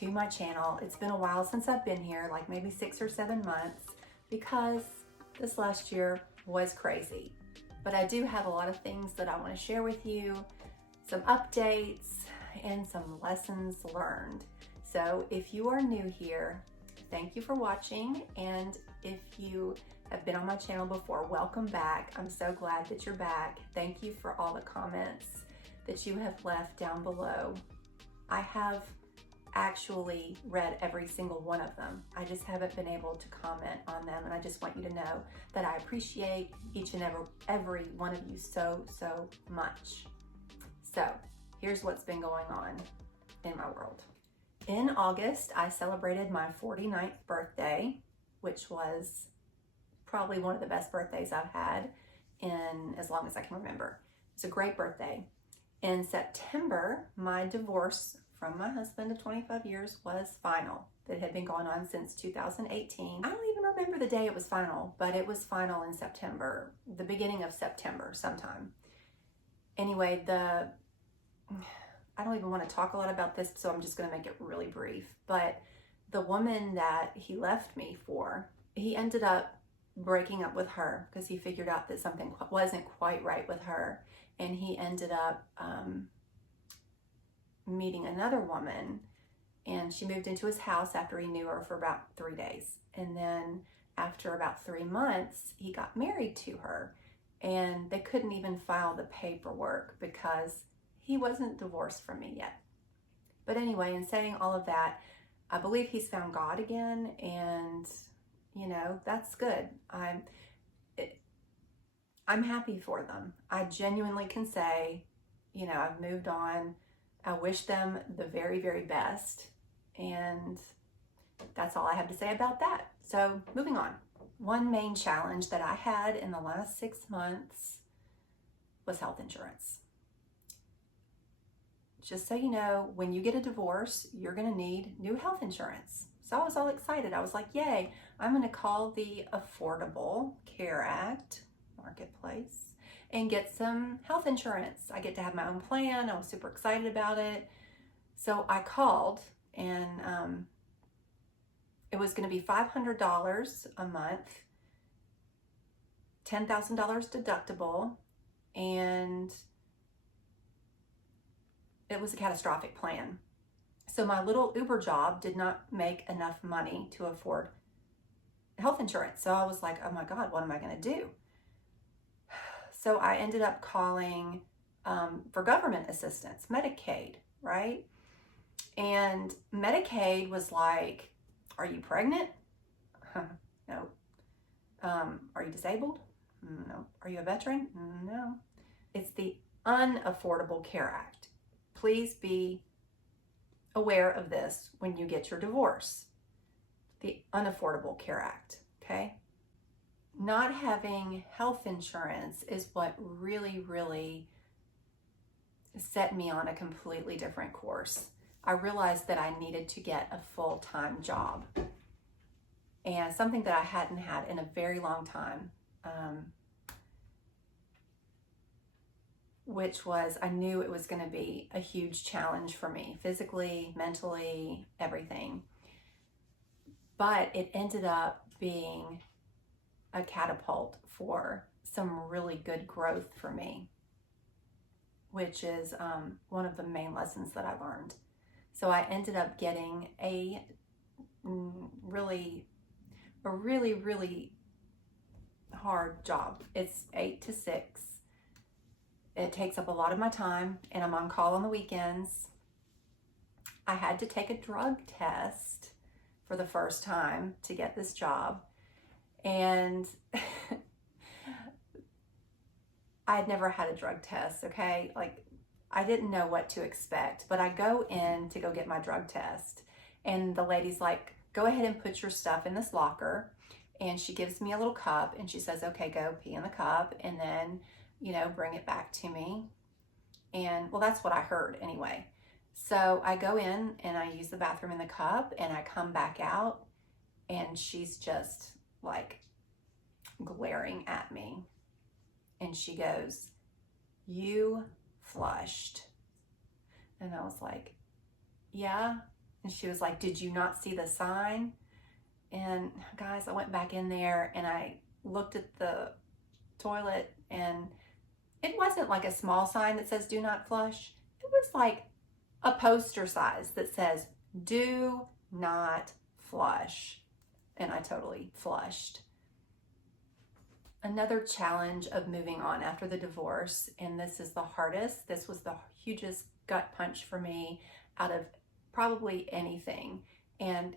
to my channel. It's been a while since I've been here, like maybe 6 or 7 months, because this last year was crazy. But I do have a lot of things that I want to share with you, some updates and some lessons learned. So if you are new here, thank you for watching. And if you have been on my channel before, welcome back. I'm so glad that you're back. Thank you for all the comments that you have left down below. I have actually read every single one of them. I just haven't been able to comment on them, and I just want you to know that I appreciate each and every one of you so much. So here's what's been going on in my world. In August, I celebrated my 49th birthday, which was probably one of the best birthdays I've had in as long as I can remember. It's a great birthday. In September, my divorce from my husband of 25 years was final. That had been going on since 2018. I don't even remember the day it was final, but it was final in September, the beginning of September sometime. Anyway, I don't even want to talk a lot about this, so I'm just going to make it really brief. But the woman that he left me for, he ended up breaking up with her because he figured out that something wasn't quite right with her. And he ended up meeting another woman, and she moved into his house after he knew her for about 3 days. And then after about 3 months, he got married to her, and they couldn't even file the paperwork because he wasn't divorced from me yet. But anyway, in saying all of that, I believe he's found God again, and you know, that's good. I'm happy for them. I genuinely can say, you know, I've moved on. I wish them the very best. And that's all I have to say about that. So moving on. One main challenge that I had in the last 6 months was health insurance. Just so you know, when you get a divorce, you're going to need new health insurance. So I was all excited. I was like, yay, I'm going to call the Affordable Care Act Marketplace and get some health insurance. I get to have my own plan. I was super excited about it. So I called, and it was going to be $500 a month, $10,000 deductible, and it was a catastrophic plan. So my little Uber job did not make enough money to afford health insurance. So I was like, oh my God, what am I going to do? So I ended up calling for government assistance, Medicaid, right? And Medicaid was like, are you pregnant? No. Are you disabled? No. Are you a veteran? No. It's the Unaffordable Care Act. Please be aware of this when you get your divorce. The Unaffordable Care Act, okay? Not having health insurance is what really set me on a completely different course. I realized that I needed to get a full-time job, and something that I hadn't had in a very long time, which was, I knew it was going to be a huge challenge for me, physically, mentally, everything. But it ended up being a catapult for some really good growth for me, which is one of the main lessons that I learned. So I ended up getting a really hard job. It's 8 to 6. It takes up a lot of my time, and I'm on call on the weekends. I had to take a drug test for the first time to get this job. And I had never had a drug test, okay? Like, I didn't know what to expect, but I go in to go get my drug test, and the lady's like, go ahead and put your stuff in this locker. And she gives me a little cup, and she says, okay, go pee in the cup, and then, you know, bring it back to me. And well, that's what I heard anyway. So I go in and I use the bathroom in the cup, and I come back out, and she's just like glaring at me. And she goes, you flushed. And I was like, yeah, And she was like, did you not see the sign? And guys, I went back in there and I looked at the toilet, and it wasn't like a small sign that says do not flush. It was like a poster size that says do not flush. And I totally flushed. Another challenge of moving on after the divorce, and this is the hardest, this was the hugest gut punch for me out of probably anything. And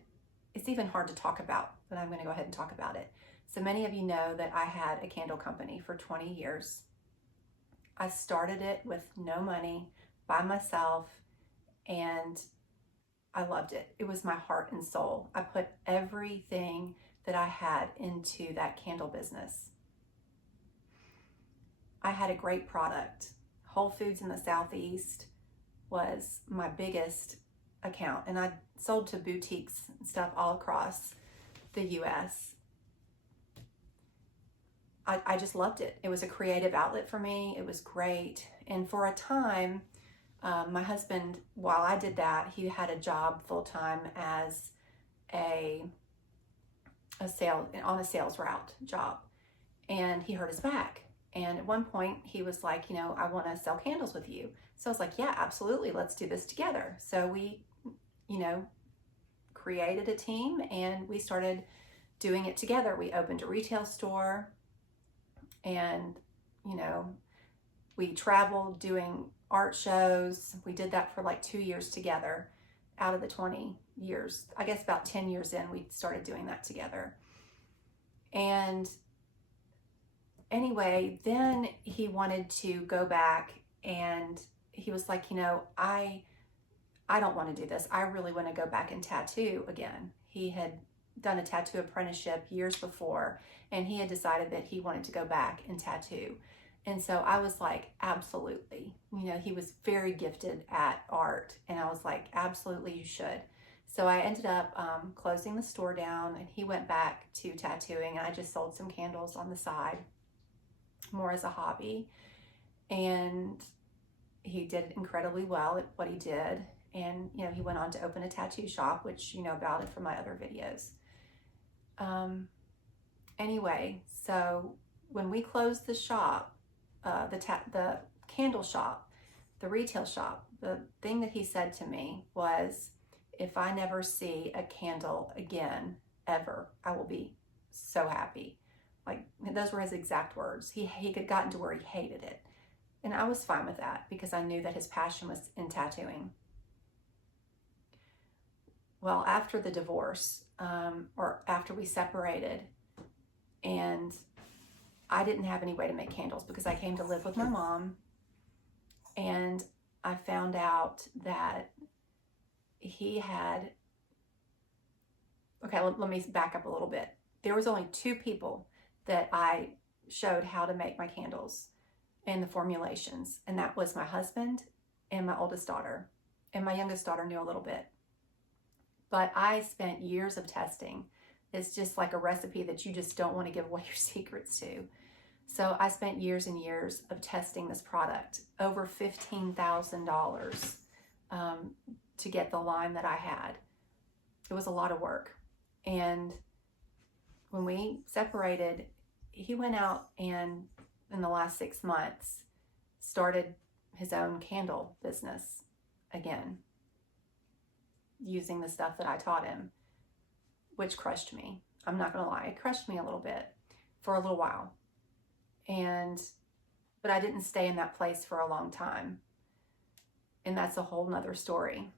it's even hard to talk about, but I'm going to go ahead and talk about it. So many of you know that I had a candle company for 20 years. I started it with no money, by myself, and I loved it. It was my heart and soul. I put everything that I had into that candle business. I had a great product. Whole Foods in the Southeast was my biggest account, and I sold to boutiques and stuff all across the US. I just loved it. It was a creative outlet for me. It was great. And for a time, my husband, while I did that, he had a job full-time as on a sales route job, and he hurt his back. And at one point he was like, I want to sell candles with you. So I was like, yeah, absolutely. Let's do this together. So we, created a team and we started doing it together. We opened a retail store, and, we traveled doing art shows. We did that for like 2 years together out of the 20 years. I guess about 10 years in, we started doing that together. And anyway, then he wanted to go back, and he was like, I don't want to do this. I really want to go back and tattoo again. He had done a tattoo apprenticeship years before, and he had decided that he wanted to go back and tattoo. And so I was like, absolutely. He was very gifted at art, and I was like, absolutely, you should. So I ended up closing the store down, and he went back to tattooing, and I just sold some candles on the side, more as a hobby. And he did incredibly well at what he did. And, he went on to open a tattoo shop, which you know about it from my other videos. Anyway, so when we closed the shop, the candle shop, the retail shop, the thing that he said to me was, if I never see a candle again, ever, I will be so happy. Like, those were his exact words. He had gotten to where he hated it. And I was fine with that because I knew that his passion was in tattooing. Well, after the divorce, or after we separated, and I didn't have any way to make candles because I came to live with my mom, and I found out that he had, okay, let me back up a little bit. There was only 2 people that I showed how to make my candles and the formulations, and that was my husband and my oldest daughter, and my youngest daughter knew a little bit. But I spent years of testing. It's just like a recipe that you just don't want to give away your secrets to. So I spent years and years of testing this product, over $15,000 to get the line that I had. It was a lot of work. And when we separated, he went out and in the last 6 months started his own candle business again, using the stuff that I taught him, which crushed me. I'm not gonna lie, it crushed me a little bit for a little while. But I didn't stay in that place for a long time. And that's a whole nother story.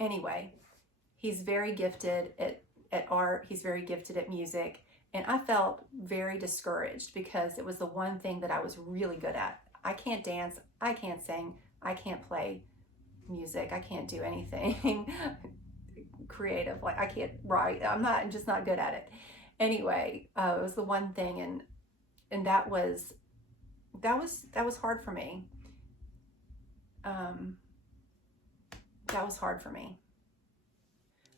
Anyway, he's very gifted at art. He's very gifted at music. And I felt very discouraged because it was the one thing that I was really good at. I can't dance, I can't sing, I can't play music, I can't do anything creative. Like, I can't write. I'm just not good at it. Anyway, it was the one thing, and that was hard for me. That was hard for me.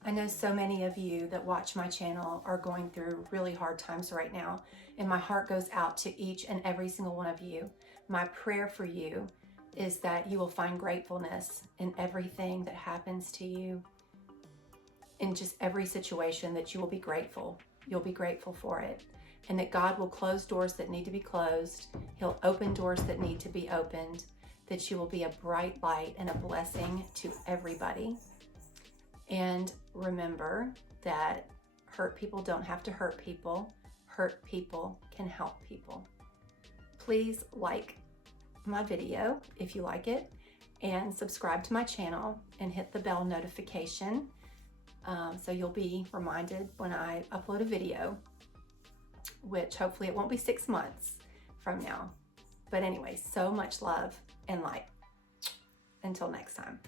I know so many of you that watch my channel are going through really hard times right now, and my heart goes out to each and every single one of you. My prayer for you is that you will find gratefulness in everything that happens to you, in just every situation, that you will be grateful. You'll be grateful for it. And that God will close doors that need to be closed. He'll open doors that need to be opened. That you will be a bright light and a blessing to everybody. And remember that hurt people don't have to hurt people. Hurt people can help people. Please like my video if you like it, and subscribe to my channel and hit the bell notification so you'll be reminded when I upload a video, which hopefully it won't be 6 months from now. But anyway, so much love and light. Until next time.